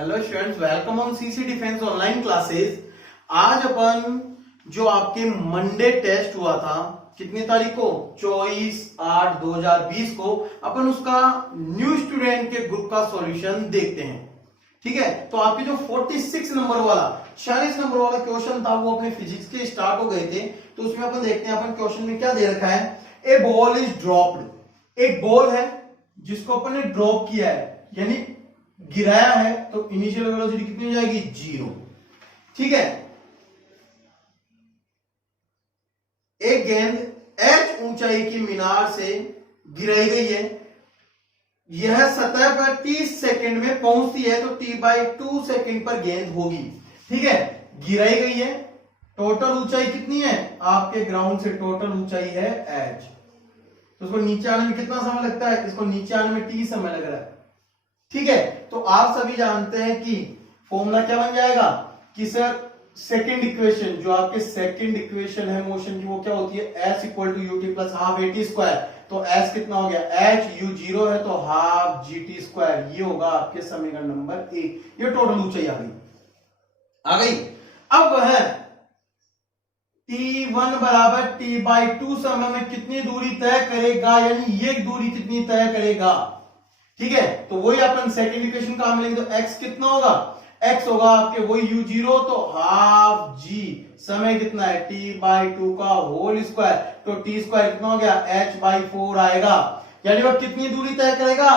Hello students, welcome on CC defence online classes. आज अपन जो आपके मंडे टेस्ट हुआ था कितनी तारीख को 24/8/2020 को अपन उसका न्यू स्टूडेंट के ग्रुप का सॉल्यूशन देखते हैं। ठीक है, तो आपके जो 46 नंबर वाला 46 नंबर वाला क्वेश्चन था वो अपने फिजिक्स के स्टार्ट हो गए थे। तो उसमें अपन देखते हैं अपन क्वेश्चन में क्या दे रखा है। ए बॉल इज ड्रॉप्ड। एक बॉल है जिसको अपन ने ड्रॉप किया है यानी गिराया है, तो इनिशियल वेलोसिटी कितनी हो जाएगी 0। ठीक है, एक गेंद h ऊंचाई की मीनार से गिराई गई है। यह सतह पर 30 सेकंड में पहुंचती है तो t/2 सेकंड पर गेंद होगी। ठीक है, गिराई गई है। टोटल ऊंचाई कितनी है आपके ग्राउंड से? टोटल ऊंचाई है h। तो उसको नीचे आने में कितना समय लगता है? इसको नीचे आने में t समय लग रहा है। ठीक है, तो आप सभी जानते हैं कि फॉर्मूला क्या बन जाएगा कि सर सेकंड इक्वेशन, जो आपके सेकंड इक्वेशन है मोशन की, वो क्या होती है s equal to UT plus half at square. तो s कितना हो गया h, u 0 है तो हाफ gt स्क्वायर। ये होगा आपके समीकरण नंबर 1। ये टोटल ऊंचाई आ गई। अब वह t1 बराबर t/2 समय में कितनी दूरी तय करेगा, यानी ये दूरी कितनी तय करेगा। ठीक है, तो वही अपन सेकंड इक्वेशन का हम लेंगे तो x कितना होगा? x होगा आपके वही u0 तो हाफ g, समय कितना है t/2 का होल स्क्वायर। तो t स्क्वायर कितना हो गया h/4 आएगा। यानी वह कितनी दूरी तय करेगा?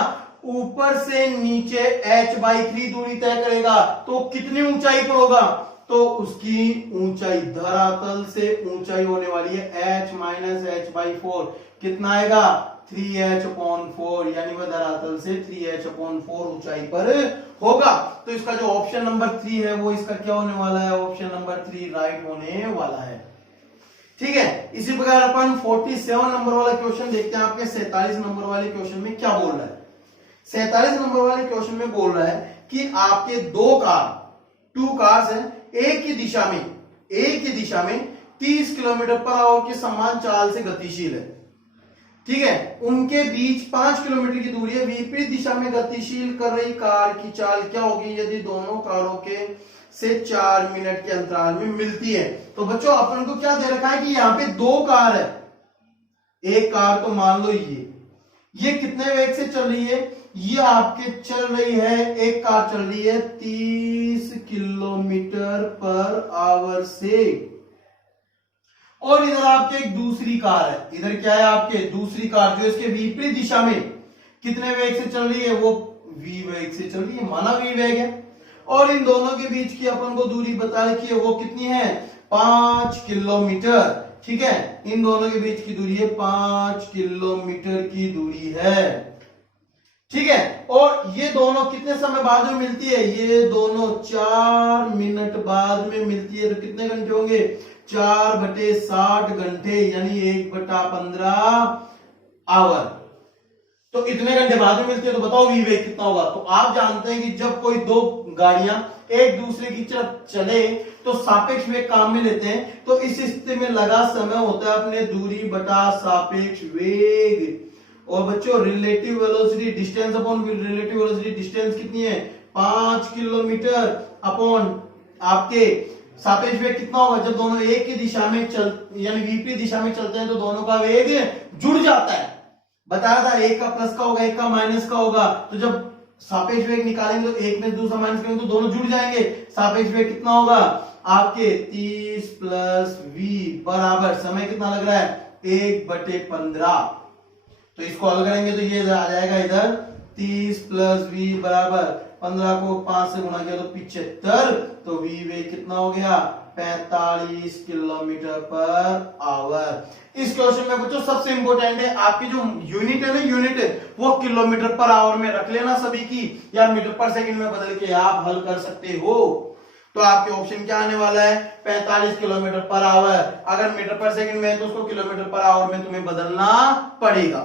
ऊपर से नीचे h/3 दूरी तय करेगा। तो कितनी ऊंचाई पर होगा? तो उसकी ऊंचाई धरातल से ऊंचाई होने वाली है h माइनस h/4। कितना आएगा 3h/4, यानी वह धरातल से 3h/4 ऊंचाई पर होगा। तो इसका जो ऑप्शन नंबर 3 है वो इसका क्या होने वाला है? ऑप्शन नंबर 3 राइट होने वाला है। ठीक है, इसी प्रकार अपन 47 नंबर वाला क्वेश्चन देखते हैं। आपके 47 नंबर वाले क्वेश्चन में क्या बोल रहा है? 47 नंबर वाले क्वेश्चन में बोल रहा है कि आपके टू कार्स हैं, एक ही दिशा में 30 किलोमीटर पर आवर की समान चाल से गतिशील है। ठीक है, उनके बीच 5 किलोमीटर की दूरी है। विपरीत दिशा में गतिशील कर रही कार की चाल क्या होगी यदि दोनों कारों के से 4 मिनट के अंतराल में मिलती है। तो बच्चों अपन को क्या दे रखा है कि यहाँ पे 2 कार है। एक कार तो मान लो ये कितने वेग से चल रही है? ये आपके चल रही है, एक कार चल रही है 30 किलोमीटर पर आवर से। और इधर आपके एक दूसरी कार है। इधर क्या है आपके दूसरी कार जो इसके विपरीत दिशा में कितने वेग से चल रही है? वो v वेग से चल रही है, माना v वेग है। और इन दोनों के बीच की अपन को दूरी बता रखी है, वो कितनी है 5 किलोमीटर। ठीक है, इन दोनों के बीच की दूरी है 5 किलोमीटर की दूरी है। ठीक है, और ये दोनों कितने समय बाद में मिलती है? ये दोनों 4 मिनट बाद में मिलती है। तो कितने घंटे होंगे? 4/60 घंटे, यानी 1/15 आवर। तो इतने घंटे बाद में मिलती है। तो बताओ वी वेग कितना होगा? तो आप जानते हैं कि जब कोई 2 गाड़ियां एक दूसरे की तरफ चले तो सापेक्ष वेग काम में लेते हैं। तो इस स्थिति में लगा समय होता है अपने दूरी बटा सापेक्ष वेग। और बच्चों relative velocity distance upon relative velocity distance कितनी है 5 किलोमीटर अपॉन आपके सापेक्ष वेग कितना होगा? जब दोनों एक ही दिशा में यानी विपरीत दिशा में चलते हैं तो दोनों का वेग जुड़ जाता है। बताया था एक का प्लस का होगा, एक का माइनस का होगा। तो जब सापेक्ष वेग निकालेंगे तो एक में दूसरा माइनस करेंगे तो दोनों जुड़ जाएंगे। सापेक्ष वेग कितना होगा आपके 30 प्लस v बराबर समय कितना लग रहा है 1/15। तो इसको हल करेंगे तो ये आ जाएगा इधर 30 प्लस v बराबर 15 को 5 से गुणा किया तो 75। तो v वेग कितना हो गया 45 किलोमीटर पर आवर। इस क्वेश्चन में बच्चों सबसे इंपॉर्टेंट है आपकी जो यूनिट है ना, यूनिट वो किलोमीटर पर आवर में रख लेना सभी की, या मीटर पर सेकंड में बदल के आप हल कर सकते हो। तो आपके ऑप्शन क्या आने वाला है 45 किलोमीटर पर आवर। अगर मीटर पर सेकंड में है तो उसको किलोमीटर पर आवर में तुम्हें बदलना पड़ेगा।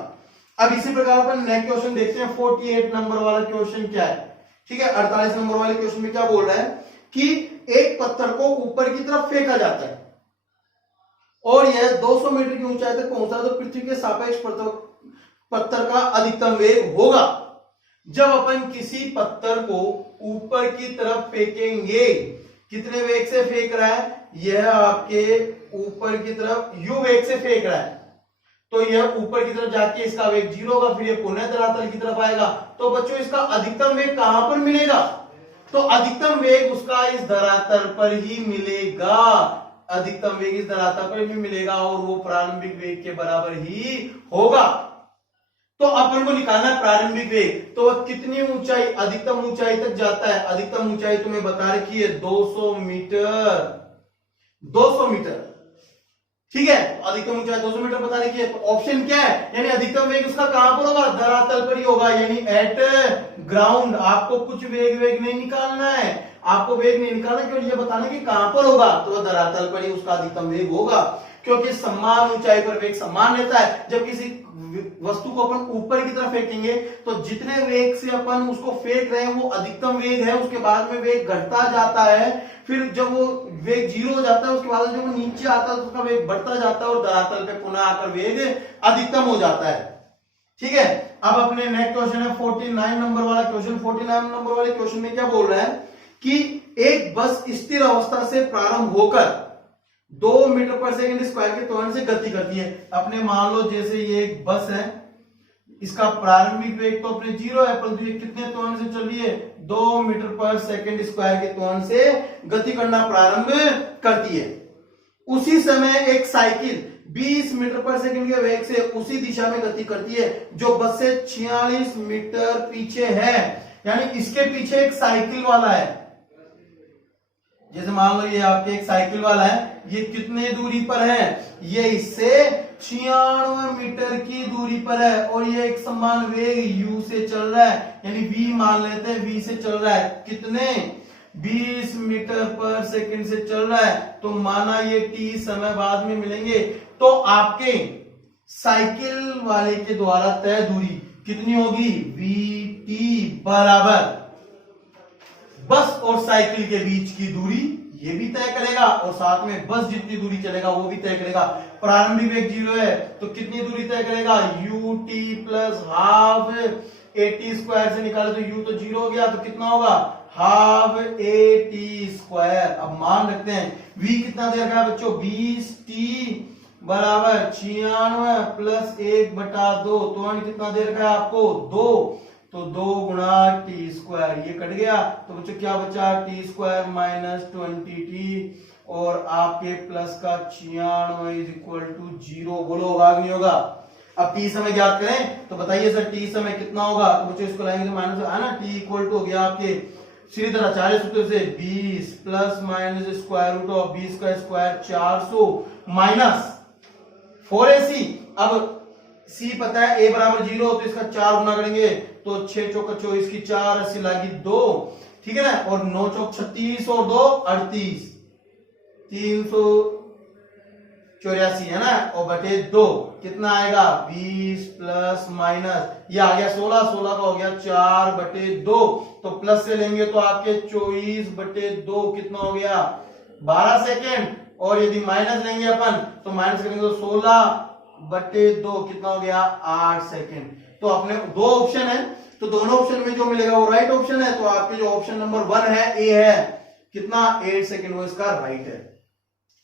अब इसी प्रकार अपन नेक्स्ट क्वेश्चन देखते हैं। 48 नंबर वाला क्वेश्चन क्या है? ठीक है, 48 नंबर वाले क्वेश्चन में क्या बोल रहा है कि एक पत्थर को ऊपर की तरफ फेंका जाता है और यह 200 मीटर की ऊंचाई तक पहुंचा तो पृथ्वी के सापेक्ष पत्थर का अधिकतम वेग होगा। जब अपन किसी पत्थर को ऊपर की तरफ फेंकेंगे, कितने वेग से फेंक रहा है, यह आपके ऊपर की तरफ u वेग से फेंक रहा है, तो यह ऊपर की तरफ जाके इसका वेग 0 होगा, फिर ये पुनः धरातल की तरफ आएगा। तो बच्चों इसका अधिकतम वेग कहां पर मिलेगा, तो अधिकतम वेग उसका इस धरातल पर ही मिलेगा, अधिकतम वेग इस धरातल पर भी मिलेगा और वो प्रारंभिक वेग के बराबर ही होगा। तो अपन को निकालना है प्रारंभिक वेग, तो वह कितनी ऊंचाई, अधिकतम ऊंचाई तक जाता है, अधिकतम ऊंचाई तुम्हें बता रखी है 200 मीटर, 200 मीटर, ठीक है, अधिकतम ऊंचाई 200 मीटर बता रखी है। तो ऑप्शन क्या है, यानी अधिकतम वेग उसका कहां पर होगा, धरातल पर ही होगा, यानी एट ग्राउंड। आपको कुछ वेग नहीं निकालना है, आपको वेग नहीं निकालना, केवल ये बताना कि कहां पर होगा, तो वह धरातल पर ही उसका अधिकतम वेग होगा, क्योंकि समान ऊंचाई पर वेग समान रहता है। जब किसी वस्तु को अपन ऊपर की तरफ फेंकेंगे तो जितने वेग से अपन उसको फेंक रहे हैं वो अधिकतम वेग है, उसके बाद में वेग घटता जाता है, फिर जब वो वेग 0 हो जाता है उसके बाद जब वो नीचे आता है तो उसका वेग बढ़ता जाता है और धरातल पे पुनः आकर वेग अधिकतम हो जाता है। ठीक है, अब अपने नेक्स्ट क्वेश्चन है 49 नंबर वाला क्वेश्चन। 49 नंबर वाले क्वेश्चन में क्या बोल रहा है कि एक बस स्थिर अवस्था से प्रारंभ होकर 2 मीटर पर सेकंड स्क्वायर के त्वरण से गति करती है। अपने मान लो जैसे ये एक बस है, इसका प्रारंभिक वेग तो अपने 0 है, परंतु ये कितने त्वरण से चल रही है, 2 मीटर पर सेकंड स्क्वायर के त्वरण से गति करना प्रारंभ करती है। उसी समय एक साइकिल 20 मीटर पर सेकंड के वेग से उसी दिशा में गति करती है जो बस से 46 मीटर पीछे है। यानी इसके पीछे एक साइकिल वाला है, जैसे मान लो ये आपके एक साइकिल वाला है, ये कितने दूरी पर है, ये इससे 96 मीटर की दूरी पर है और ये एक समान वेग u से चल रहा है, यानी v मान लेते हैं, v से चल रहा है, कितने 20 मीटर पर सेकंड से चल रहा है, तो माना ये t समय बाद में मिलेंगे, तो आपके साइकिल वाले के द्वारा तय दूरी कितनी होगी, vt बराबर बस और साइकिल के बीच की दूरी ये भी तय करेगा और साथ में बस जितनी दूरी चलेगा वो भी तय करेगा। प्रारंभिक वेग 0 है तो कितनी दूरी तय करेगा, ut plus half at square से निकाले तो u तो 0 हो गया, तो कितना होगा हाफ at स्क्वायर। अब मान रखते हैं v कितना दे रखा है बच्चों, 20t बराबर 96 प्लस 1/2, तो कितना दे रखा है आपको 2, तो 2 गुणा टी स्क्वायर, ये कट गया, तो बच्चों क्या बचा टी स्क्वायर माइनस 20t और आपके प्लस का 96 इज इक्वल टू 0। बोलो होगा नहीं होगा। अब टी समय ज्ञात करें तो बताइए सर टी समय कितना होगा, तो बच्चों इसको लाएंगे तो माइनस है ना, टी इक्वल टू हो गया आपके सीधी तरह 40 सूत्र से 20 plus minus square root of 20 का स्क्वायर 400 माइनस 4ac। अब c पता है a बराबर 0, तो इसका 4 गुना करेंगे तो 6 चौका 24 की 4, 80 लागी 2, ठीक है ना, और 9 चौक 36 और 2 38, 384 है ना, और बटे 2 कितना आएगा 20 प्लस माइनस ये आ गया 16, 16 का हो गया 4/2, तो प्लस से लेंगे तो आपके 24/2 कितना हो गया 12 सेकेंड, और यदि माइनस लेंगे अपन तो माइनस करेंगे तो 16/2 कितना हो गया 8 सेकेंड। तो अपने दो ऑप्शन है, तो दोनों ऑप्शन में जो मिलेगा वो राइट ऑप्शन है, तो आपके जो ऑप्शन नंबर 1 है ए है कितना 8 सेकेंड, वो इसका राइट है।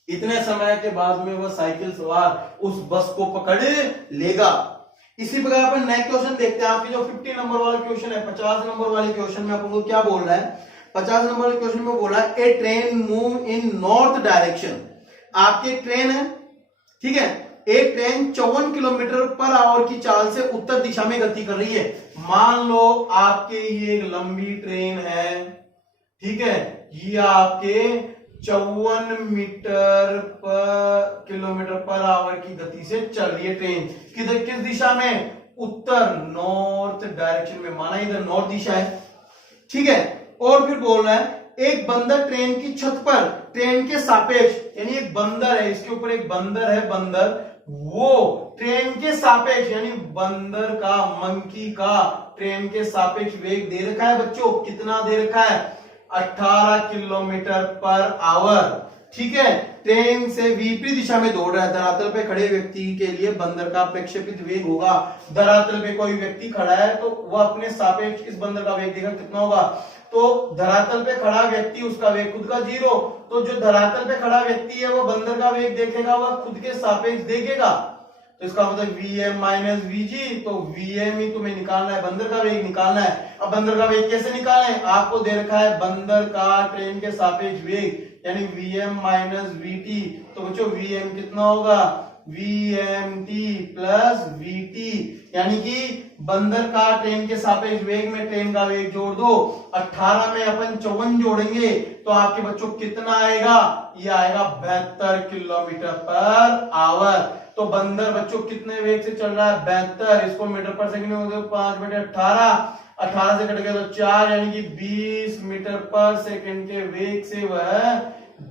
इतने समय के बाद में वह साइकिल सवार उस बस को पकड़ लेगा। इसी प्रकार अपन नेक्स्ट क्वेश्चन देखते हैं। आपकी जो 50 नंबर वाला क्वेश्चन है, 50 नंबर वाले क्वेश्चन में अपन को क्या बोल रहा है, 50 नंबर वाले क्वेश्चन में बोल रहा है a train move in north direction. आपकी ट्रेन है, ठीक है, एक ट्रेन 54 किलोमीटर पर आवर की चाल से उत्तर दिशा में गति कर रही है। मान लो आपके ये एक लंबी ट्रेन है, ठीक है, ये आपके 54 मीटर पर किलोमीटर पर आवर की गति से चल रही है ट्रेन, किस दिशा में, उत्तर नॉर्थ डायरेक्शन में, माना इधर नॉर्थ दिशा है, ठीक है। और फिर बोल रहा है एक बंदर ट्रेन की छत पर ट्रेन के सापेक्ष, यानी एक बंदर है, इसके ऊपर एक बंदर है, बंदर वो ट्रेन के सापेक्ष, यानी बंदर का, मंकी का ट्रेन के सापेक्ष वेग दे रखा है बच्चों, कितना दे रखा है 18 किलोमीटर पर आवर, ठीक है, ट्रेन से विपरीत दिशा में दौड़ रहा है। धरातल पे खड़े व्यक्ति के लिए बंदर का प्रक्षेपित वेग होगा। धरातल पे कोई व्यक्ति खड़ा है तो वह अपने सापेक्ष इस बंदर का वेग देगा कितना होगा। तो धरातल पे खड़ा व्यक्ति, उसका वेग खुद का 0, तो जो धरातल पे खड़ा व्यक्ति है वो बंदर का वेग देखेगा, वह खुद के सापेक्ष देखेगा। तो इसका मतलब Vm माइनस Vg, तो Vm ही तुम्हें निकालना है, बंदर का वेग निकालना है। अब बंदर का वेग कैसे निकालना है, आपको दे रखा है बंदर का ट्रेन के सापेक्ष वेग यानी Vm माइनस Vt। तो बच्चों Vm कितना होगा, Vmt प्लस Vt, यानी कि बंदर का ट्रेन के सापेक्ष वेग में ट्रेन का वेग जोड़ दो। 18 में अपन 54 जोड़ेंगे तो आपके बच्चों कितना आएगा, ये आएगा 72 किलोमीटर पर आवर। तो बंदर बच्चों कितने वेग से चल रहा है, 72। इसको मीटर पर सेकंड में 5/18, 18 से कट गया तो 4, यानी कि 20 मीटर पर सेकंड के वेग से वह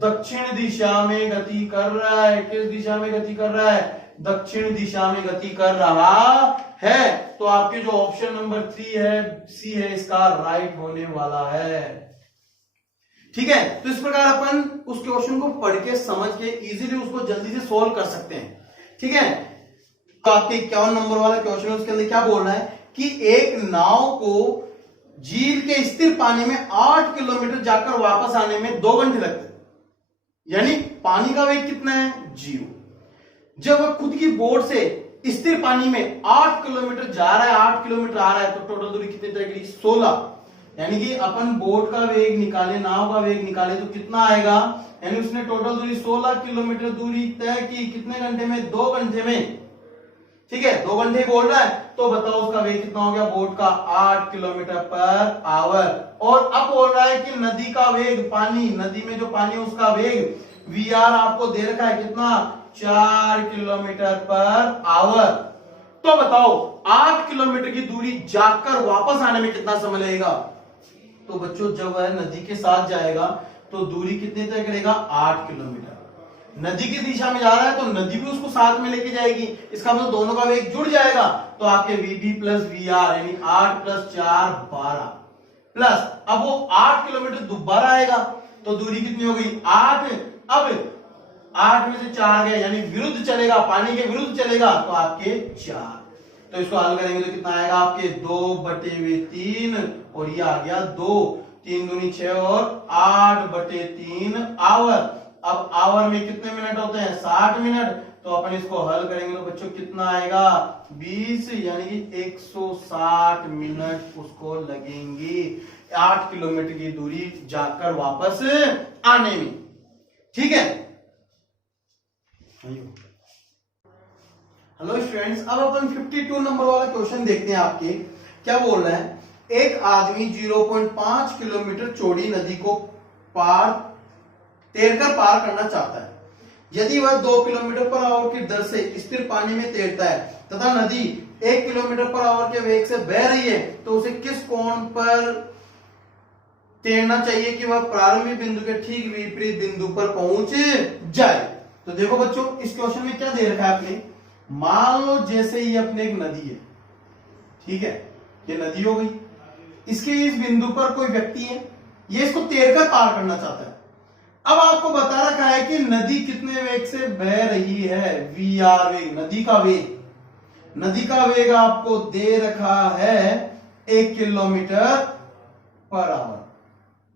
दक्षिण दिशा में गति कर रहा है। किस दिशा में गति कर रहा है, दक्षिण दिशा में गति कर रहा है। तो आपके जो ऑप्शन नंबर 3 है, सी है, इसका राइट होने वाला है। ठीक है, तो इस प्रकार अपन उस क्वेश्चन को पढ़ के समझ के इजीली उसको जल्दी से सोल्व कर सकते हैं। ठीक है, तो आपके 51 नंबर वाला क्वेश्चन है, उसके अंदर क्या बोल रहा है कि एक नाव को झील के स्थिर पानी में 8 किलोमीटर जाकर वापस आने में 2 घंटे लगते हैं, यानी पानी का वेग कितना है, 0। जब वह खुद की बोट से स्थिर पानी में 8 किलोमीटर जा रहा है, 8 किलोमीटर आ रहा है, तो टोटल दूरी कितनी तय करी, 16। यानी कि अपन बोट का वेग निकाले, नाव का वेग निकाले तो कितना आएगा, यानी उसने टोटल दूरी 16 किलोमीटर दूरी तय की कितने घंटे में, 2 घंटे में। ठीक है, 2 घंटे बोल रहा है, तो बताओ उसका वेग कितना हो गया बोट का, 8 किलोमीटर पर आवर। और अब बोल रहा है कि नदी का वेग, पानी, नदी में जो पानी है उसका वेग वीआर आपको दे रखा है कितना, 4 किलोमीटर पर आवर। तो बताओ 8 किलोमीटर की दूरी जाकर वापस आने में कितना समय लगेगा। तो बच्चों जब वह नदी के साथ जाएगा तो दूरी कितनी तय करेगा, 8 किलोमीटर। नदी की दिशा में जा रहा है तो नदी भी उसको साथ में लेके जाएगी, इसका मतलब दोनों का वेग जुड़ जाएगा। तो आपके Vb प्लस Vr यानी 8 प्लस 4 12 प्लस, अब वो 8 किलोमीटर दोबारा आएगा तो दूरी कितनी हो गई, 8। अब 8 में से 4 गए यानी विरुद्ध चलेगा, पानी के विरुद्ध चलेगा, तो आपके 4। तो इसको हल करेंगे तो कितना आएगा आपके 2/3 और ये आ गया 2, 3 दूनी 6 और 8/3 आवर। अब आवर में कितने मिनट होते हैं, 60 मिनट। तो अपन इसको हल करेंगे तो बच्चों कितना आएगा, 20, यानी कि 160 मिनट उसको लगेंगे 8 किलोमीटर की दूरी जाकर वापस आने में। ठीक है, हेलो स्टूडेंट्स, अब अपन 52 नंबर वाला क्वेश्चन देखते हैं। आपके क्या बोल रहा है, एक आदमी 0.5 किलोमीटर चौड़ी नदी को तैरकर पार करना चाहता है। यदि वह 2 किलोमीटर पर आवर की दर से स्थिर पानी में तैरता है तथा नदी 1 किलोमीटर पर आवर के वेग से बह रही है, तो उसे किस कोण पर तैरना चाहिए कि वह प्रारंभिक बिंदु के ठीक विपरीत बिंदु पर पहुंच जाए। तो देखो बच्चों, इस क्वेश्चन में क्या दे रखा है आपने, मान लो जैसे ये अपने एक नदी है, ठीक है, ये नदी हो गई, इसके इस बिंदु पर कोई व्यक्ति है, ये इसको तैरकर पार करना चाहता है। अब आपको बता रखा है कि नदी कितने वेग से बह रही है, Vr वेग, नदी का वेग। नदी का वेग आपको दे रखा है 1 kilometre per hour,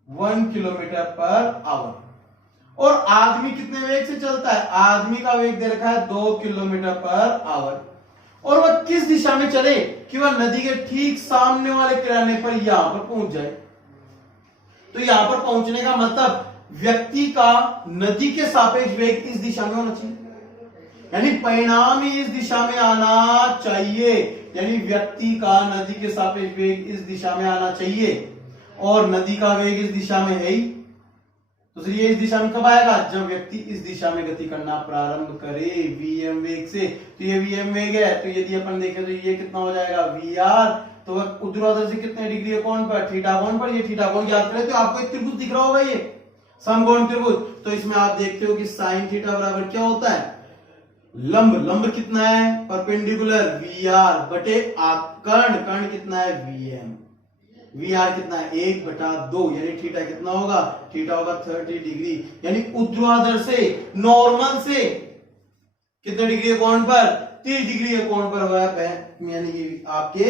1 kilometre per hour. और आदमी कितने वेग से चलता है, आदमी का वेग दे रखा है 2 किलोमीटर पर आवर। और वह किस दिशा में चले कि वह नदी के ठीक सामने वाले किनारे पर यहां पर पहुंच जाए। तो यहां पर पहुंचने का मतलब व्यक्ति का नदी के सापेक्ष वेग इस दिशा में होना चाहिए, यानी परिणाम ही इस दिशा में आना चाहिए, यानी व्यक्ति का नदी के सापेक्ष वेग इस दिशा में आना चाहिए। और नदी का वेग इस दिशा में है ही, तो इसलिए इस दिशा में कब आएगा, जब व्यक्ति इस दिशा में गति करना प्रारंभ करे Vm वेग से। तो ये Vm वेग है, तो यदि अपन देखें तो ये कितना हो जाएगा Vr, तो वह ऊर्ध्वाधर से कितने डिग्री है कोण पर, थीटा कोण पर। ये थीटा कोण ज्ञात करें तो आपको एक त्रिभुज दिख रहा होगा, ये समकोण त्रिभुज। तो इसमें आप देखते हो कि साइन थीटा बराबर क्या होता है, लंब, लंब कितना है, परपेंडिकुलर Vr बटे कर्ण, कर्ण कितना है Vm। वी आर कितना है 1/2, यानी थीटा कितना होगा, थीटा होगा 30 डिग्री, यानी ऊर्ध्वाधर से नॉर्मल से कितने डिग्री के कोण पर, 30 डिग्री के कोण पर वह यानी कि आपके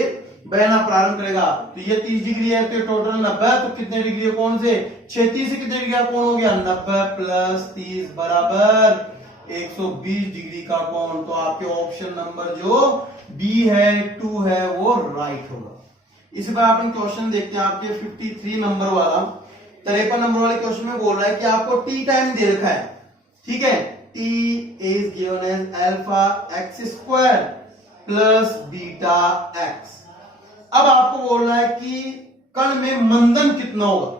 बहना प्रारंभ करेगा। तो ये 30 डिग्री है तो टोटल 90, तो कितने डिग्री के कोण से, 36 से कितने डिग्री का कोण हो गया, 90 प्लस 30 बराबर 120 डिग्री का कोण। तो आपके ऑप्शन नंबर जो बी है 2 है वो राइट होगा। इसी पर अपन क्वेश्चन देखते हैं आपके 53 नंबर वाला, 53 नंबर वाले क्वेश्चन में बोल रहा है कि आपको टी टाइम दे रखा है, ठीक है, T is given as alpha X square plus beta X. अब आपको बोल रहा है कि कण में मंदन कितना होगा,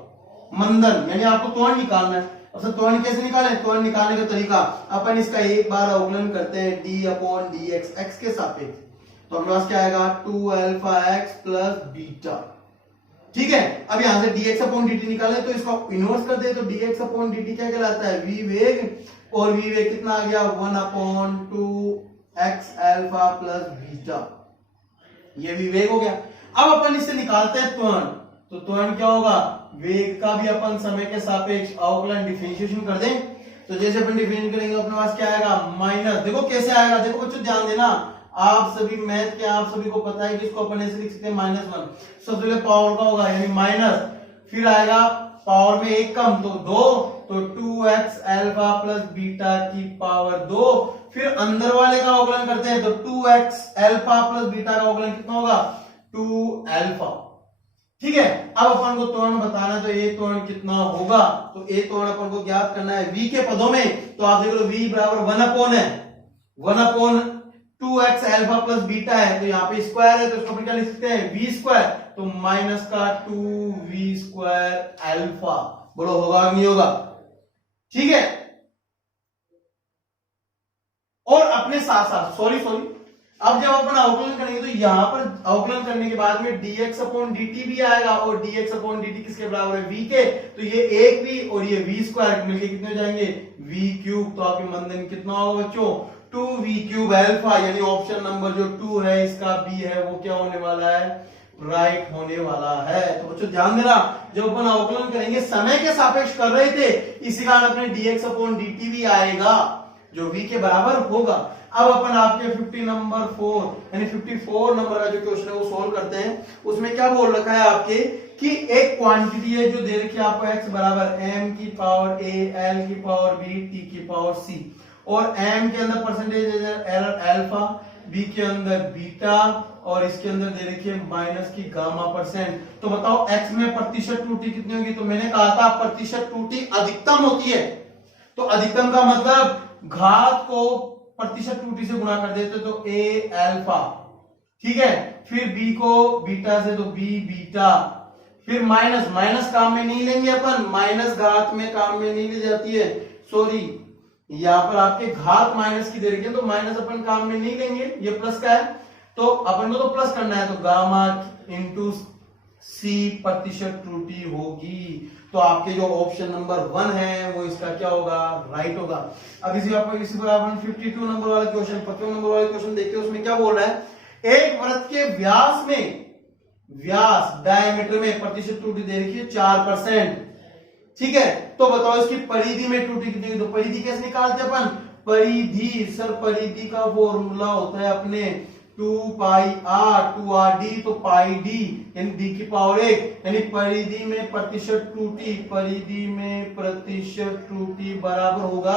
मंदन यानी आपको त्वरण निकालना है। अब त्वरण कैसे निकालें, त्वरण निकालने का तरीका अपन इसका एक बार अवकलन करते हैं डी अपॉन डी एक्स के सापेक्ष, तो हमारे पास क्या आएगा 2 अल्फा एक्स प्लस बीटा, ठीक है। अब यहां से dx अपॉन dt निकाले तो इसका इनवर्स कर दे, तो dx अपॉन dt क्या कहलाता है, v वेग, और v वेग कितना आ गया 1/2x अल्फा प्लस बीटा, ये v वेग हो गया। अब अपन इससे निकालते हैं त्वरण, तो त्वरण क्या होगा, वेग का भी अपन समय के सापेक्ष अवकलन डिफरेंशिएशन कर दें, तो जैसे अपन डिफरेंशिएट करेंगे अपने पास क्या आएगा माइनस, देखो कैसे आएगा, देखो बच्चों ध्यान देना, आप सभी मैथ के आप सभी को पता है कि इसको अपन ऐसे लिख सकते हैं -1, सबसे पहले पावर का होगा यानी माइनस, फिर आएगा पावर में एक कम तो 2, तो 2x अल्फा प्लस बीटा की पावर 2, फिर अंदर वाले का अवकलन करते हैं तो 2x अल्फा प्लस बीटा का अवकलन कितना होगा 2 अल्फा, ठीक है। अब अपन को त्वरण बताना है, तो ए त्वरण कितना होगा, तो ए त्वरण अपन को ज्ञात करना है v के पदों में, तो आप देख लो v बराबर 1 है, 1/2x अल्फा प्लस बीटा है, तो यहाँ पे स्क्वायर है तो इसको अपन क्या लिख सकते हैं v स्क्वायर, तो माइनस का 2v स्क्वायर अल्फा, बोलो होगा नहीं होगा, ठीक है। और अपने साथ साथ सॉरी अब जब अपन अवकलन करेंगे तो यहां पर अवकलन करने के बाद में dx अपॉन dt भी आएगा, और dx अपॉन dt किसके बराबर है v के, तो ये एक v और ये v स्क्वायर मिलके कितने हो जाएंगे v क्यूब, तो आपके मंदन कितना होगा बच्चों 2v क्यूब अल्फा, यानी ऑप्शन नंबर जो 2 है इसका b है वो क्या होने वाला है, राइट होने वाला है। तो बच्चों ध्यान देना, जब अपन अवकलन करेंगे समय के सापेक्ष कर रहे थे, इसी कारण अपने dx अपॉन dt भी आएगा जो v के बराबर होगा। अब अपन आपके 50 नंबर 4 यानी 54 नंबर का जो क्वेश्चन है वो सोल्व करते हैं। उसमें क्या बोल रखा है आपके कि एक क्वांटिटी है जो दे रखी है आपको x बराबर m की पावर a, l की पावर b, t की पावर c, और m के अंदर परसेंटेज एरर अल्फा, b के अंदर बीटा, और इसके अंदर दे रखी है माइनस की गामा %। तो बताओ x में प्रतिशत त्रुटि कितनी होगी, तो मैंने कहा था प्रतिशत त्रुटि अधिकतम होती है, तो अधिकतम का मतलब घात को प्रतिशत त्रुटि से गुणा कर देते तो a अल्फा, ठीक है, फिर b को बीटा से तो b बीटा, फिर माइनस काम में नहीं लेंगे अपन, माइनस घात में काम में नहीं ली जाती है, सॉरी यहां पर आपके घात माइनस की दे रखी है तो माइनस अपन काम में नहीं लेंगे, ये प्लस का है तो अपन को तो प्लस करना है, तो गामा इंटू c प्रतिशत त्रुटि होगी। तो आपके जो ऑप्शन नंबर 1 है वो इसका क्या होगा, राइट होगा। अब इसी पर अपन 52 नंबर वाला क्वेश्चन 55 नंबर वाला क्वेश्चन देखते हैं, उसमें क्या बोल रहा है, एक वृत्त के व्यास में, व्यास डायमीटर में प्रतिशत त्रुटि दे रखी है 4%, ठीक है। तो बताओ इसकी परिधि में त्रुटि कितनी, तो परिधि कैसे निकालते हैं अपन, परिधि सर परिधि का फॉर्मूला होता है अपने 2 पाई r 2r d, तो पाई d यानी d की पावर 1, यानी परिधि में प्रतिशत त्रुटि, परिधि में प्रतिशत त्रुटि बराबर होगा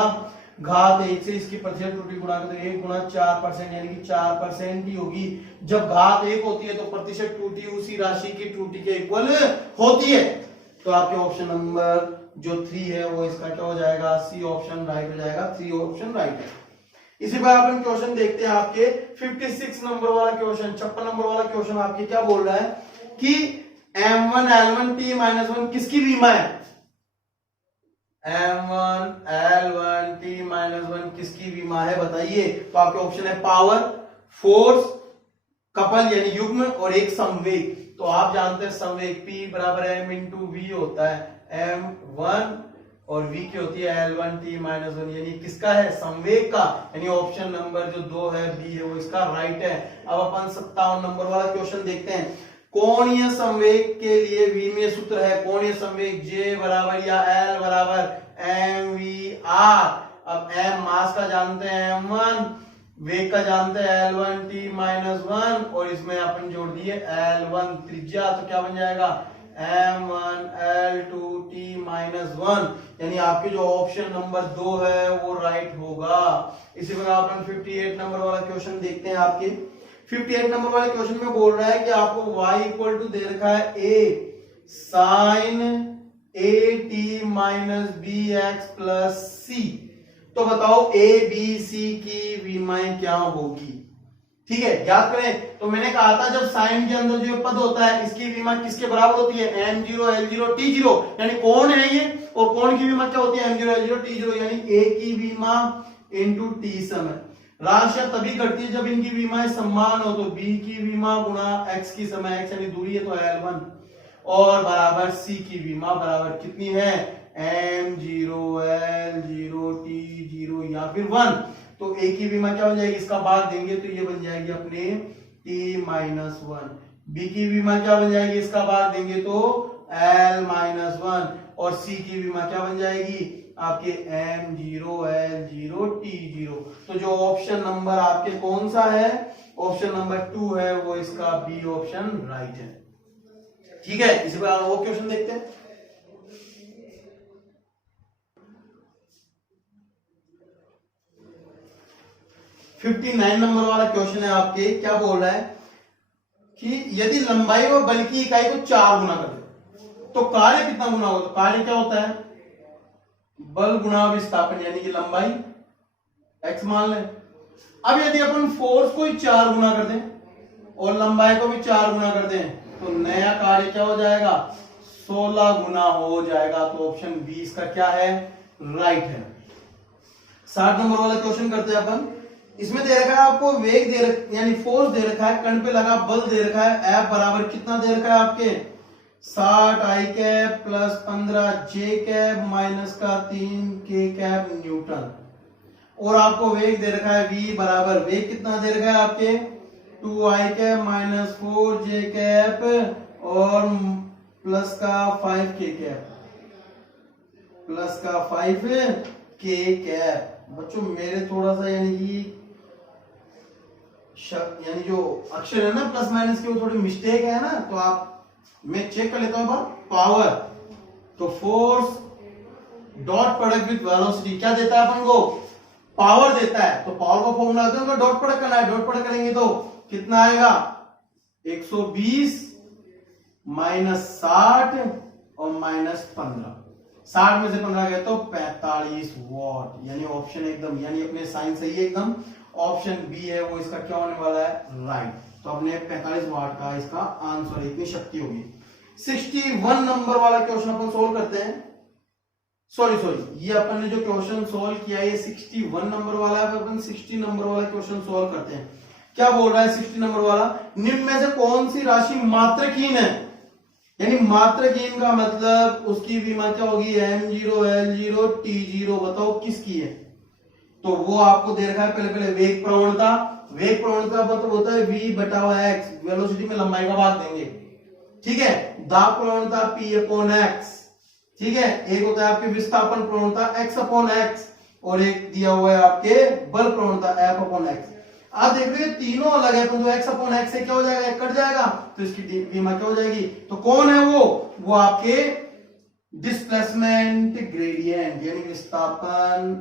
घात 1 से इसकी प्रतिशत त्रुटि गुणा कर 1 गुणा 4%, यानी कि 4% ही होगी। जब घात 1 होती है तो प्रतिशत त्रुटि उसी राशि की त्रुटि के इक्वल होती है। तो आपके ऑप्शन नंबर जो 3 है वो इसका क्या हो जाएगा, सी ऑप्शन राइट हो जाएगा, 3 ऑप्शन राइट है। इसी पर अपन क्वेश्चन देखते हैं आपके 56 नंबर वाला क्वेश्चन, 56 नंबर वाला क्वेश्चन आपके क्या बोल रहा है कि m1 l1 t -1 किसकी विमा है, m1 l1 t -1 किसकी विमा है बताइए। तो आपके ऑप्शन है पावर, फोर्स, कपल यानी युग्म, और एक संवेग। तो आप जानते हैं संवेग P बराबर m इंटू v होता है, m1 और v की होती है l1 t -1, यानी किसका है, संवेग का, यानी ऑप्शन नंबर जो 2 है b है वो इसका राइट है। अब अपन 57 नंबर वाला क्वेश्चन देखते हैं। कोणीय संवेग के लिए विमीय सूत्र है कोणीय संवेग J बराबर या L बराबर mv/r। अब m मास का जानते हैं m1, वेग का जानते हैं L1t-1 और इसमें अपन जोड़ दिए L1 त्रिज्या, तो क्या बन जाएगा m1 L2t-1, यानी आपके जो ऑप्शन नंबर 2 है वो राइट होगा। इसी प्रकार अपन 58 नंबर वाला क्वेश्चन देखते हैं। आपके 58 नंबर वाले क्वेश्चन में बोल रहा है कि आपको y इक्वल टू दे रखा है a sin at - bx plus c। तो बताओ a b c की विमाएं क्या होगी। ठीक है, याद करें तो मैंने कहा था जब साइन के अंदर जो पद होता है इसकी विमा किसके बराबर होती है m0 l0 t0, यानी कौन है ये, और कौन की विमा क्या होती है m0 l0 t0, यानी a की विमा इंटू t समय। राशियां तभी घटती है जब इनकी विमाएं समान हो, तो b की विमा गुणा x की समय, x यानी दूरी है तो l1, और बराबर c की विमा बराबर कितनी है m0 l0 t0 या फिर 1। तो a की विमा क्या हो जाएगी, इसका भाग देंगे तो ये बन जाएगी अपने t-1। b की विमा क्या बन जाएगी, इसका भाग देंगे तो l-1, और c की विमा क्या बन जाएगी आपके m0 l0 t0। तो जो ऑप्शन नंबर आपके कौन सा है, ऑप्शन नंबर 2 है, वो इसका बी ऑप्शन राइट है। ठीक है, इसी बार वो क्वेश्चन देखते हैं। फिफ्टी 59 नंबर वाला क्वेश्चन है आपके, क्या बोल रहा है कि यदि लंबाई व बल की इकाई को 4 गुना कर दे तो कार्य कितना गुना होगा। तो कार्य क्या होता है बल गुणा विस्थापन, यानी कि लंबाई x मान लें। अब यदि अपन फोर्स को ही 4 गुना कर दें और लंबाई को भी 4 गुना कर दें तो नया कार्य क्या हो जाएगा 16 गुना हो जाएगा। तो ऑप्शन बी इसका क्या है राइट है। 60 नंबर वाला क्वेश्चन करते हैं अपन। इसमें दे रखा है आपको वेग दे रखा यानी फोर्स दे रखा है, कण पे लगा बल दे रखा है, F बराबर कितना दे रखा है आपके 60 i cap plus 15 j cap minus का 3 k कैप न्यूटन, और आपको वेग दे रखा है v बराबर वेग कितना दे रखा है आपके 2 i cap minus 4 j cap और प्लस का 5 k कैप प्लस का 5 k कैप। बच्चों मेरे थोड़ा सा यानी जो अक्षर है ना प्लस माइनस के वो थोड़ी मिस्टेक है ना, तो आप मैं चेक कर लेता हूं पावर। तो force dot product with velocity क्या देता है अपन को पावर देता है, तो पावर का फॉर्मूला होता है तो डॉट प्रोडक्ट करना है। डॉट प्रोडक्ट करेंगे तो कितना आएगा 120 माइनस 60 और माइनस 15, 60 में से 15 गए तो 45 वॉट, यानी ऑप्शन एकदम यानी अपने साइन सही है एकदम। ऑप्शन बी है वो इसका क्या होने वाला है राइट। तो अपने 45 वाट का इसका आंसर इतनी शक्ति होगी। 61 नंबर वाला क्वेश्चन अपन सोल्व करते हैं। सॉरी ये अपन ने जो क्वेश्चन सोल्व किया है 61 नंबर वाला है, अपन 60 नंबर वाला क्वेश्चन सोल्व करते हैं। क्या बोल रहा है 60 नंबर वाला, निम्न में से कौन सी राशि मात्रहीन है, यानी मात्रहीन का मतलब उसकी विमा क्या होगी m0 l0 t0, बताओ किसकी है। तो वो आपको दे रखा है पहले वेग प्रवणता मतलब होता है v बटा x, वेलोसिटी में लंबाई का भाग देंगे। ठीक है, दाब प्रवणता p अपॉन x। ठीक है, एक होता है आपकी विस्थापन प्रवणता x अपॉन x और एक दिया हुआ है आपके बल प्रवणता F अपॉन x। आप देख रहे हो तीनों अलग है, तो x अपॉन x से क्या हो जाएगा कट जाएगा, तो इसकी विमा क्या हो जाएगी। तो कौन है वो आपके डिस्प्लेसमेंट ग्रेडियंट, यानी विस्थापन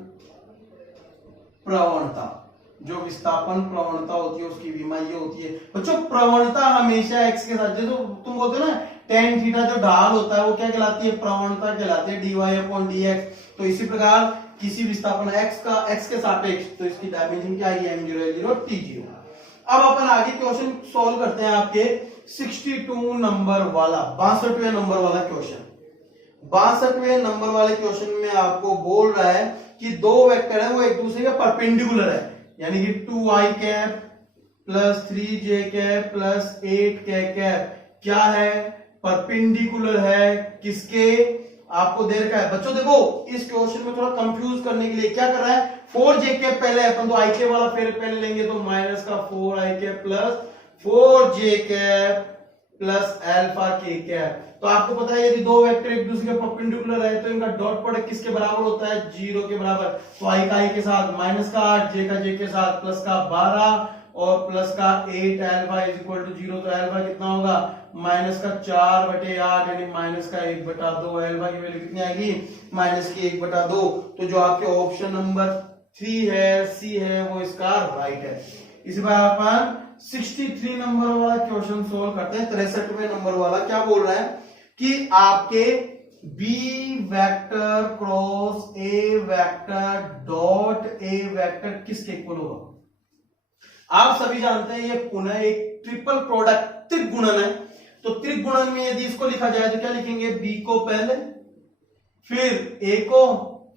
प्रवणता। जो विस्थापन प्रवणता होती है उसकी विमा ये होती है बच्चों प्रवणता हमेशा x के साथ, जो तुम बोलते हो ना tan थीटा जो ढाल होता है वो क्या कहलाती है प्रवणता कहलाती है dy अपॉन dx। तो इसी प्रकार किसी विस्थापन x के सापेक्ष तो इसकी डायमेंशन क्या है m0 l0 t0। अब अपन आगे क्वेश्चन सॉल्व करते हैं आपके 62 नंबर वाला 62वें नंबर वाला क्वेश्चन। 62वें नंबर वाले क्वेश्चन में आपको बोल रहा है कि दो वेक्टर है वो एक दूसरे के परपेंडिकुलर है, यानी कि 2i cap plus 3j cap plus 8k cap क्या है परपेंडिकुलर है किसके, आपको दे रखा है। बच्चों देखो इस क्वेश्चन में थोड़ा कंफ्यूज करने के लिए क्या कर रहा है 4j कैप पहले अपन तो i कैप वाला फिर पहले लेंगे तो माइनस का 4i cap plus 4j cap plus alpha के कैप। तो आपको पता है यदि दो वेक्टर एक दूसरे के परपेंडिकुलर है तो इनका डॉट प्रोडक्ट किसके बराबर होता है, 0 के बराबर। तो आई का आई के साथ माइनस का 8, जे का जे के साथ प्लस का 12 और प्लस का 8 अल्फा इज इक्वल टू 0। तो अल्फा कितना होगा, माइनस का 4/8 यानी माइनस का 1/2। अल्फा की वैल्यू कितनी आएगी, माइनस की 1/2। तो जो आपके ऑप्शन नंबर 3 है, सी है, वो इसका राइट है। इसी बार अपन 63 नंबर वाला क्वेश्चन सोल्व करते हैं। 63वें नंबर वाला क्या बोल रहा है कि आपके B vector cross A vector dot A vector किसके इक्वल होगा। आप सभी जानते हैं ये पुनः एक ट्रिपल प्रोडक्ट त्रिगुणन है। तो त्रिगुणन में यदि इसको लिखा जाए तो क्या लिखेंगे, बी को पहले, फिर ए को,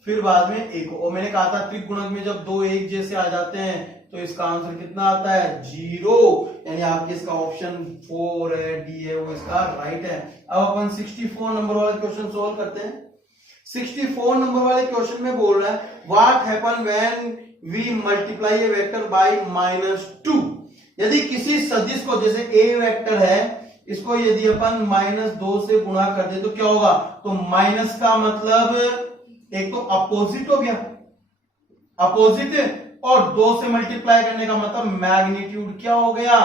फिर बाद में ए को। और मैंने कहा था त्रिगुणन में जब दो एक जैसे आ जाते हैं तो इसका आंसर कितना आता है, 0। यानी आपके इसका ऑप्शन 4 है, डी है, वो इसका राइट है। अब अपन 64 नंबर वाले क्वेश्चन सोल्व करते हैं। 64 नंबर वाले क्वेश्चन में बोल रहा है what happen when we multiply A vector by -2। यदि किसी सदिश को, जैसे ए वेक्टर है, इसको यदि अपन -2 से गुणा कर दे तो क्या होगा। तो माइनस का मतलब एक तो अपोजिट हो गया, अपोजिट, और 2 से मल्टीप्लाई करने का मतलब मैग्नीट्यूड क्या हो गया,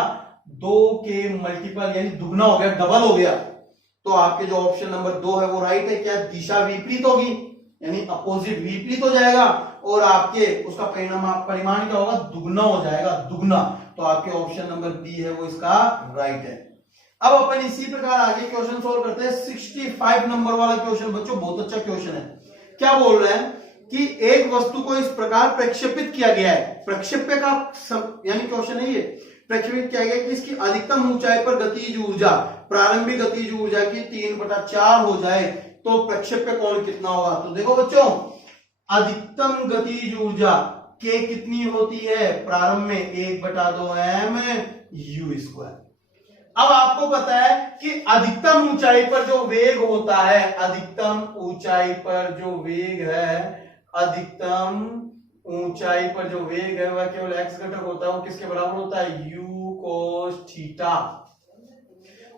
2 के मल्टीपल यानी दुगना हो गया, डबल हो गया। तो आपके जो ऑप्शन नंबर 2 है वो राइट है। क्या दिशा विपरीत होगी, यानी अपोजिट विपरीत हो जाएगा और आपके उसका परिमाण क्या होगा, दुगना हो जाएगा, दुगना। तो आपके ऑप्शन नंबर बी है वो इसका राइट है। अब अपन इसी प्रकार आगे क्वेश्चन सोल्व करते हैं। 65 नंबर वाला क्वेश्चन बच्चों बहुत अच्छा क्वेश्चन है। क्या बोल रहे हैं कि एक वस्तु को इस प्रकार प्रक्षेपित किया गया है, प्रक्षेप्य का यानी क्वेश्चन है ये, प्रक्षेपित किया गया कि इसकी अधिकतम ऊंचाई पर गतिज ऊर्जा प्रारंभिक गतिज ऊर्जा की 3/4 हो जाए तो प्रक्षेप्य कोण कितना होगा। तो देखो बच्चों, अधिकतम गतिज ऊर्जा के कितनी होती है, प्रारंभ में 1/2 m u²। अब आपको पता है कि अधिकतम ऊंचाई पर जो वेग होता है, अधिकतम ऊंचाई पर जो वेग है, अधिकतम ऊंचाई पर जो वेग है वह केवल x घटक होता है। वो किसके बराबर होता है, u cos थीटा।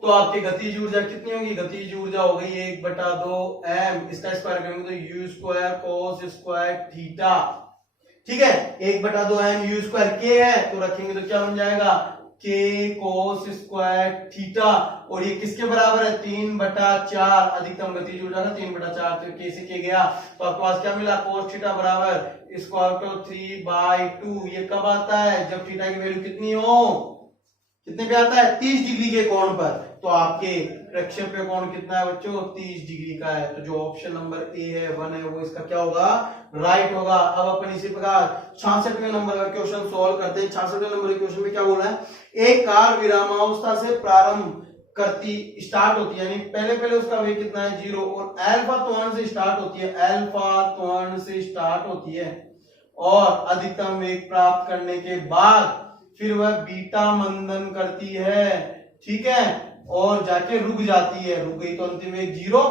तो आपकी गतिज ऊर्जा कितनी होगी, गतिज ऊर्जा हो गई 1/2 m, इसका स्क्वायर करेंगे तो u² cos² थीटा। ठीक है, 1/2 m u² k है तो रखेंगे तो क्या बन जाएगा, k cos² थीटा। और ये किसके बराबर है, 3/4, अधिकतम गतिज ऊर्जा का 3/4, तो k से k गया तो आपके पास क्या मिला, cos थीटा बराबर स्क्वायर को 3/2। ये कब आता है, जब थीटा की वैल्यू कितनी हो, कितने पे आता है, 30 डिग्री के कोण पर। तो आपके प्रक्षेप्य कोण कितना है बच्चों, 30 डिग्री का है। तो जो ऑप्शन नंबर ए है 1 है वो इसका क्या होगा, राइट होगा। अब अपन इसी प्रकार 66वें नंबर का क्वेश्चन सोल्व करते हैं। 66वें नंबर के क्वेश्चन में क्या बोला है, एक कार विरामावस्था से प्रारंभ करती स्टार्ट होती है, यानी पहले उसका वेग कितना है, 0, और अल्फा त्वरण से स्टार्ट होती है, अल्फा त्वरण से स्टार्ट होती है, और अधिकतम वेग प्राप्त करने के बाद फिर वह बीटा मंदन करती है, ठीक है, और जाके रुक जाती है, रुक गई तो अंतिम वेग 0।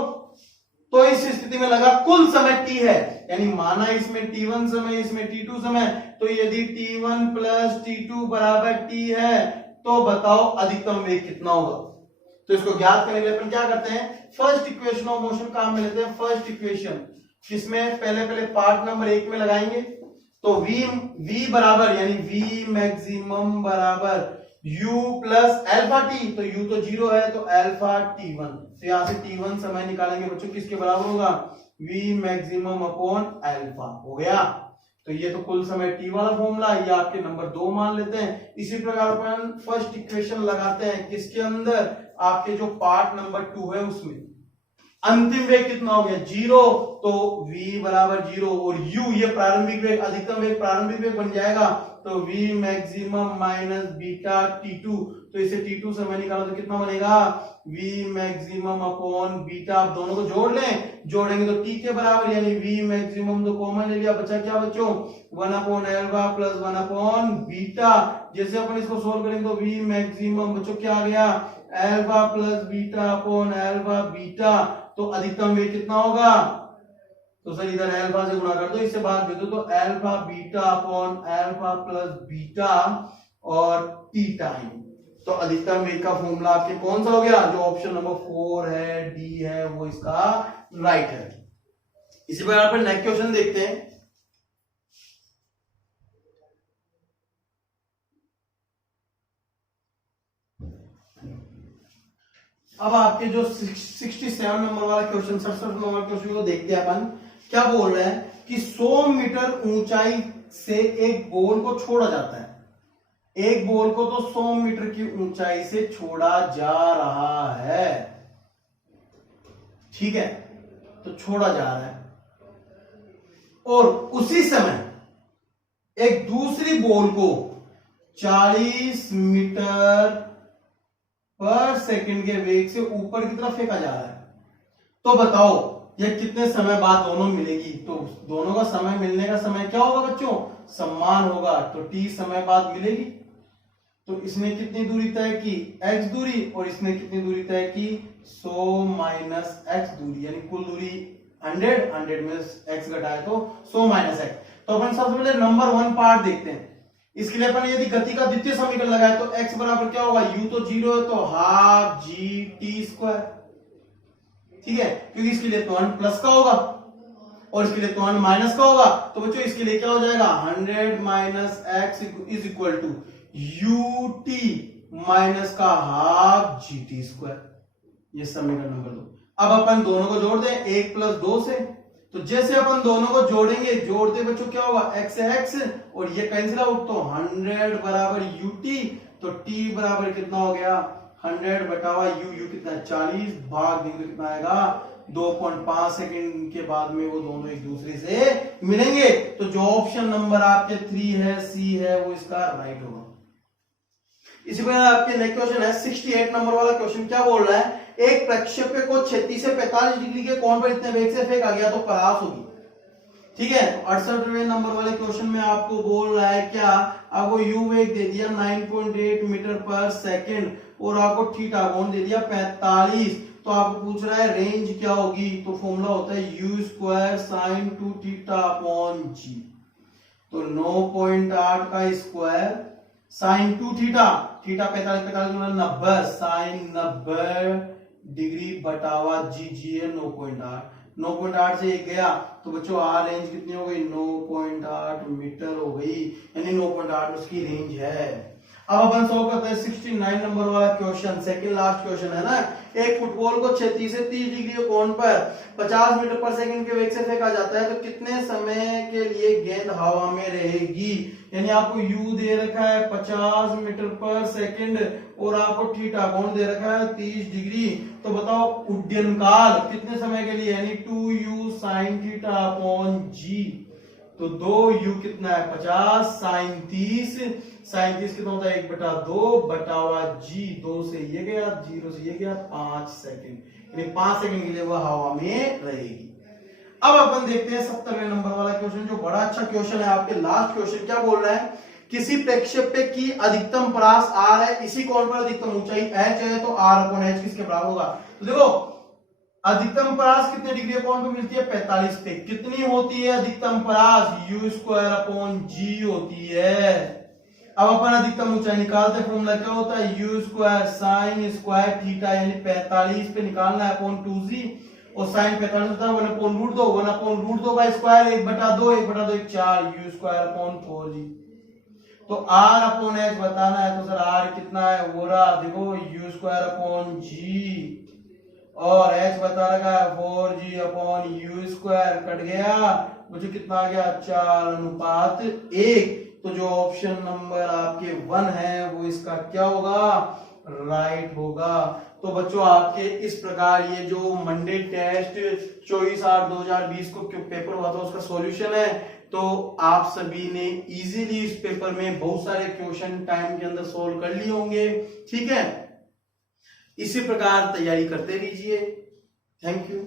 तो इस स्थिति में लगा कुल समय t है, यानी माना इसमें t1 समय, इसमें t2 समय, तो यदि t1 प्लस t2 बराबर t है तो बताओ अधिकतम वेग कितना होगा। तो इसको ज्ञात करने के लिए अपन क्या करते हैं, फर्स्ट इक्वेशन ऑफ मोशन काम में लेते हैं। फर्स्ट इक्वेशन किसमें, पहले पार्ट नंबर 1 में लगाएंगे। तो v बराबर यानी v मैक्सिमम बराबर u प्लस अल्फा टी, तो u तो 0 है तो अल्फा t1। तो यहां से t1 समय निकालेंगे बच्चों, किसके बराबर होगा, v मैक्सिमम अपॉन अल्फा हो गया। तो ये तो कुल समय t वाला फॉर्मूला, ये आपके नंबर 2 मान लेते हैं। इसी प्रकार अपन फर्स्ट इक्वेशन लगाते हैं किसके अंदर, आपके जो पार्ट नंबर 2 है उसमें। अंतिम वेग कितना हो गया, 0, तो v बराबर 0 और u ये प्रारंभिक वेग, अधिकतम वेग प्रारंभिक वेग बन जाएगा, तो v maximum minus beta t2। तो इसे t2 समय निकालो तो कितना बनेगा, v मैक्सिमम अपॉन बीटा। आप दोनों को जोड़ लें, जोड़ेंगे तो t के बराबर, यानी v मैक्सिमम तो कॉमन ले लिया, बचा क्या बच्चों, 1 upon alpha plus 1 upon beta. जैसे अपन इसको सोल्व करेंगे तो v मैक्सिमम बच्चों क्या आ गया, alpha plus beta upon alpha beta. तो अधिकतम वेग कितना होगा, तो सर इधर अल्फा से गुणा कर दो, इससे भाग दे दो, तो alpha beta upon alpha plus beta और टी टाइम। तो अधिकतम वेग का फॉर्मूला आपके कौन सा हो गया, जो ऑप्शन नंबर 4 है, डी है, वो इसका राइट है। इसी प्रकार पर नेक्स्ट क्वेश्चन देखते हैं। अब आपके जो 67 नंबर वाला क्वेश्चन, 67 नंबर वाला क्वेश्चन को देखते हैं अपन। क्या बोल रहे हैं कि 100 मीटर ऊंचाई से एक बॉल को छोड़ा जाता है। एक बॉल को तो 100 मीटर की ऊंचाई से छोड़ा जा रहा है, ठीक है, तो छोड़ा जा रहा है। और उसी समय एक दूसरी बॉल को 40 मीटर पर सेकंड के वेग से ऊपर की तरफ फेंका जा रहा है। तो बताओ ये कितने समय बाद दोनों मिलेगी। तो दोनों का समय मिलने का समय क्या होगा बच्चों, समान होगा, तो t समय बाद मिलेगी। तो इसने कितनी दूरी तय की, x दूरी, और इसने कितनी दूरी तय की, 100 माइनस x दूरी, यानी कुल दूरी 100 में x घटाए तो 100 माइनस x। तो अपन सबसे पहले नंबर 1 पार्ट देखते हैं। इसके लिए अपन यदि गति का द्वितीय समीकरण लगाए तो x बराबर क्या होगा, u तो 0 है, तो हाफ जी टी स्क्वायर, ठीक है, क्योंकि इसके लिए तो 1 प्लस का होगा और इसके लिए तो 1 माइनस का होगा। तो बच्चों इसके लिए क्या हो जाएगा, 100 minus X is equal to U T minus का हाफ जी टी स्क्वायर। ये समीकरण नंबर 2। अब अपन दोनों को जोड़ दें 1 प्लस 2 से। तो जैसे अपन दोनों को जोड़ेंगे, जोड़ते बच्चों क्या होगा, x है x और ये कैंसिल आउट, तो 100 बराबर ut, तो t बराबर कितना हो गया, 100 बटावा u कितना है 40, भाग देंगे कितना आएगा 2.5 सेकंड के बाद में वो दोनों एक दूसरे से मिलेंगे। तो जो ऑप्शन नंबर आपके 3 है, सी है, वो इसका राइट होगा। इसी प्रकार आपके नेक्स्ट क्वेश्चन है 68 नंबर वाला क्वेश्चन। क्या बोल रहा है, एक प्रक्षेप्य को 36 से 45 डिग्री के कोण पर इतने वेग से फेंका गया तो परास होगी, ठीक है। 68वें नंबर वाले क्वेश्चन में आपको बोल रहा है क्या, आपको यू वेग दे दिया 9.8 मीटर पर सेकंड और आपको थीटा कोण दे दिया 45। तो आपको पूछ रहा है रेंज क्या होगी, तो फॉर्मूला होता है u square sine 2 theta upon g. तो 9.8 का square sine 2 theta, theta 45 90, sine 90 degree बटावा जी, जी है 9.8, 9.8 से एक गया तो बच्चों आर रेंज कितनी हो गई, 9.8 मीटर हो गई, यानी 9.8 उसकी रेंज है। अब अपन सॉल्व करते हैं 69 नंबर वाला क्वेश्चन, सेकंड लास्ट क्वेश्चन है ना। एक फुटबॉल को 36 से 30 डिग्री कोण पर 50 मीटर पर सेकंड के वेग से फेंका जाता है तो कितने समय के लिए गेंद हवा में रहेगी। यानी आपको u दे रखा है 50 मीटर पर सेकंड और आपको थीटा कोण दे रखा है 30 डिग्री। तो बताओ उड्डयन काल कितने समय के लिए, यानी 2u sin theta upon g। तो 2u कितना है 50 साइन 30, साइन 30 कितना होता है 1/2 बटावा जी, 2 से ये गया 0 से ये गया 5 सेकंड, यानी 5 सेकंड के लिए वह हवा में रहेगी। अब अपन देखते हैं 70वें नंबर वाला क्वेश्चन, जो बड़ा अच्छा क्वेश्चन है आपके लास्ट क्वेश्चन। क्या बोल रहा है, किसी प्रक्षेप्य की अधिकतम परास r है, इसी कोण पर अधिकतम ऊंचाई h है, तो r अपॉन h किसके बराबर होगा। तो देखो अधिकतम परास कितने डिग्री कोण पे मिलती है 45 पे, कितनी होती है अधिकतम परास, u स्क्वायर अपॉन g होती है। अब अपन अधिकतम ऊंचाई निकालते हैं, फॉर्मूला क्या होता है u square sine square theta, यानी 45 पे निकालना है अपॉन 2z, और साइन 45 होता है 1 अपॉन रूट 2, 1 अपॉन रूट 2 का square 1/2, 1/2 4, u square upon 4g। तो r अपॉन h बताना है, तो सर r कितना है वो रहा, देखो u स्क्वायर अपॉन g और h बता रखा है 4g upon u square, cut गया मुझे कितना आ गया 4:1। तो जो ऑप्शन नंबर आपके 1 है वो इसका क्या होगा, राइट होगा। तो बच्चों आपके इस प्रकार ये जो मंडे टेस्ट 24/8/2020 को पेपर हुआ था उसका सॉल्यूशन है। तो आप सभी ने इजीली इस पेपर में बहुत सारे क्वेश्चन टाइम के अंदर सोल्व कर लिए होंगे, ठीक है। इसी प्रकार तैयारी करते रहिए। Thank you.